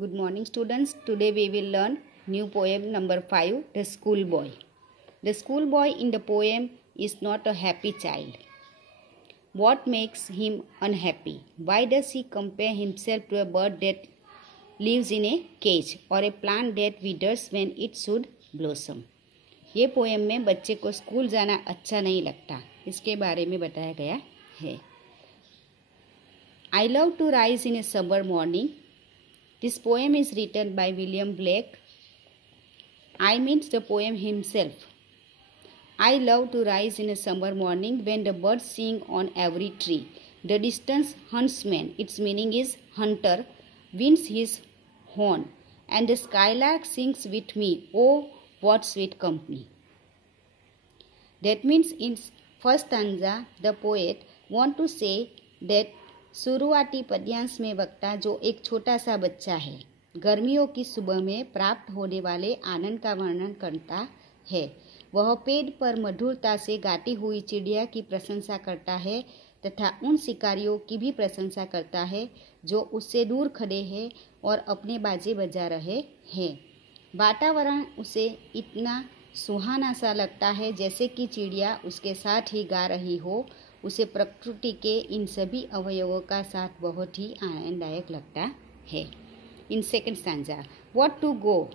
Good morning, students. Today we will learn new poem number 5, The Schoolboy. The schoolboy in the poem is not a happy child. What makes him unhappy? Why does he compare himself to a bird that lives in a cage or a plant that withers when it should blossom? ये poem में बच्चे को school जाना अच्छा नहीं लगता, इसके बारे में बताया गया है. I love to rise in a summer morning. This poem is written by William Blake. I means the poem himself. I love to rise in a summer morning when the birds sing on every tree. The distant huntsman, its meaning is hunter, winds his horn, and the skylark sings with me. Oh, what sweet company. That means in first stanza, the poet want to say that शुरुआती पद्यांश में वक्ता जो एक छोटा सा बच्चा है, गर्मियों की सुबह में प्राप्त होने वाले आनंद का वर्णन करता है. वह पेड़ पर मधुरता से गाती हुई चिड़िया की प्रशंसा करता है तथा उन शिकारियों की भी प्रशंसा करता है जो उससे दूर खड़े हैं और अपने बाजे बजा रहे हैं. वातावरण उसे इतना सुहाना सा लगता है जैसे कि चिड़िया उसके साथ ही गा रही हो. उसे प्रकृति के इन सभी अवयवों का साथ बहुत ही आनंददायक लगता है. In second stanza, what to go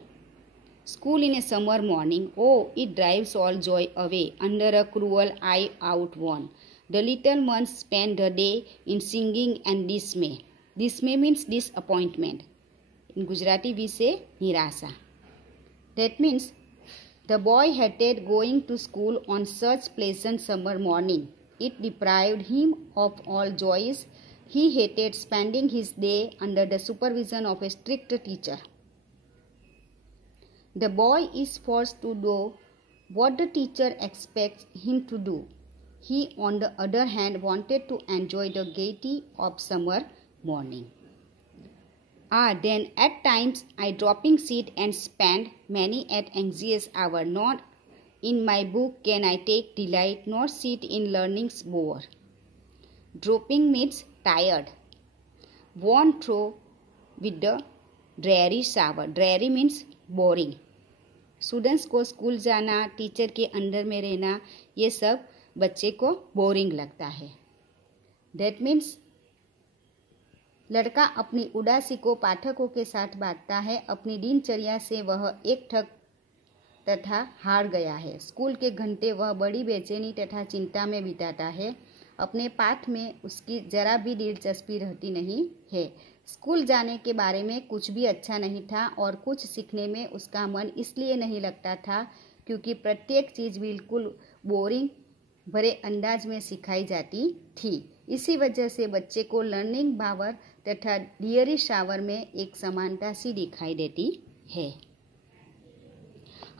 school in a summer morning, O it drives all joy away under a cruel eye outworn. The little ones spend the day in singing and dismay. Dismay means disappointment. In Gujarati विषे निराशा. That means the boy hated going to school on such pleasant summer morning. It deprived him of all joys. He hated spending his day under the supervision of a strict teacher. The boy is forced to do what the teacher expects him to do. He, on the other hand, wanted to enjoy the gaiety of summer morning. Then at times I dropping seat and spend many an anxious hour. Not in my book can I take delight, nor sit in learning's bower. Dropping means tired, worn through with the dreary shower. Dreary means boring. Students को school जाना, teacher के under में रहना, ये सब बच्चे को boring लगता है. दैट मीन्स लड़का अपनी उदासी को पाठकों के साथ बांटता है. अपनी दिनचर्या से वह एक थक तथा हार गया है. स्कूल के घंटे वह बड़ी बेचैनी तथा चिंता में बिताता है. अपने पाठ में उसकी जरा भी दिलचस्पी रहती नहीं है. स्कूल जाने के बारे में कुछ भी अच्छा नहीं था और कुछ सीखने में उसका मन इसलिए नहीं लगता था क्योंकि प्रत्येक चीज़ बिल्कुल बोरिंग भरे अंदाज में सिखाई जाती थी. इसी वजह से बच्चे को लर्निंग बावर तथा डियरी शावर में एक समानता सी दिखाई देती है.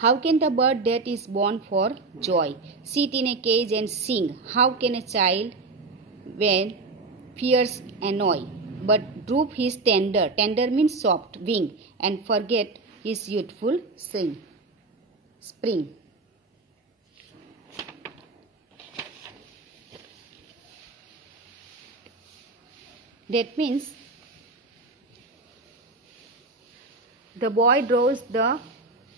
How can the bird that is born for joy sit in a cage and sing? How can a child, when fears annoy, but droop his tender means soft wing and forget his youthful spring? That means the boy draws the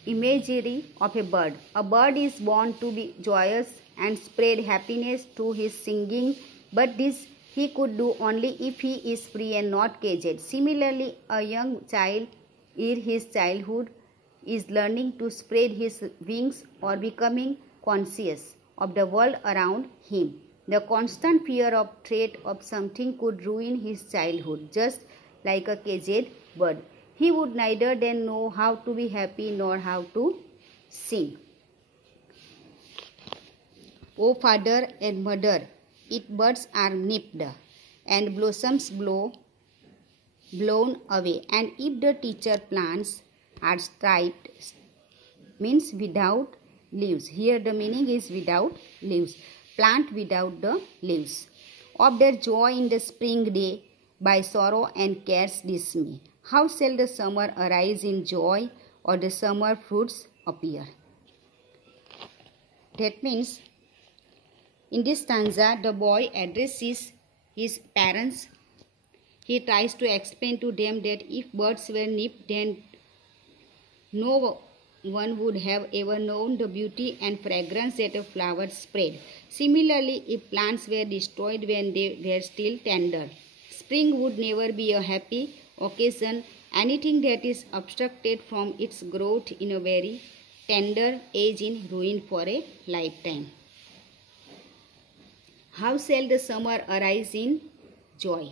imagery of a bird. A bird is born to be joyous and spread happiness through his singing, but this he could do only if he is free and not caged. Similarly, a young child in his childhood is learning to spread his wings or becoming conscious of the world around him. The constant fear of threat of something could ruin his childhood, just like a caged bird. He would neither then know how to be happy nor how to sing. O father and mother, its buds are nipped, and blossoms blown away. And if the teacher plants are striped, means without leaves. Here the meaning is without leaves. Plant without the leaves. Of their joy in the spring day, by sorrow and care's dismay. How shall the summer arise in joy or the summer fruits appear? That means in this stanza the boy addresses his parents He tries to explain to them that if birds were nipped, then no one would have ever known the beauty and fragrance that a flower spread. Similarly, if plants were destroyed when they were still tender, spring would never be a happy occasion. Anything that is obstructed from its growth in a very tender age in ruin for a lifetime. How shall the summer arise in joy?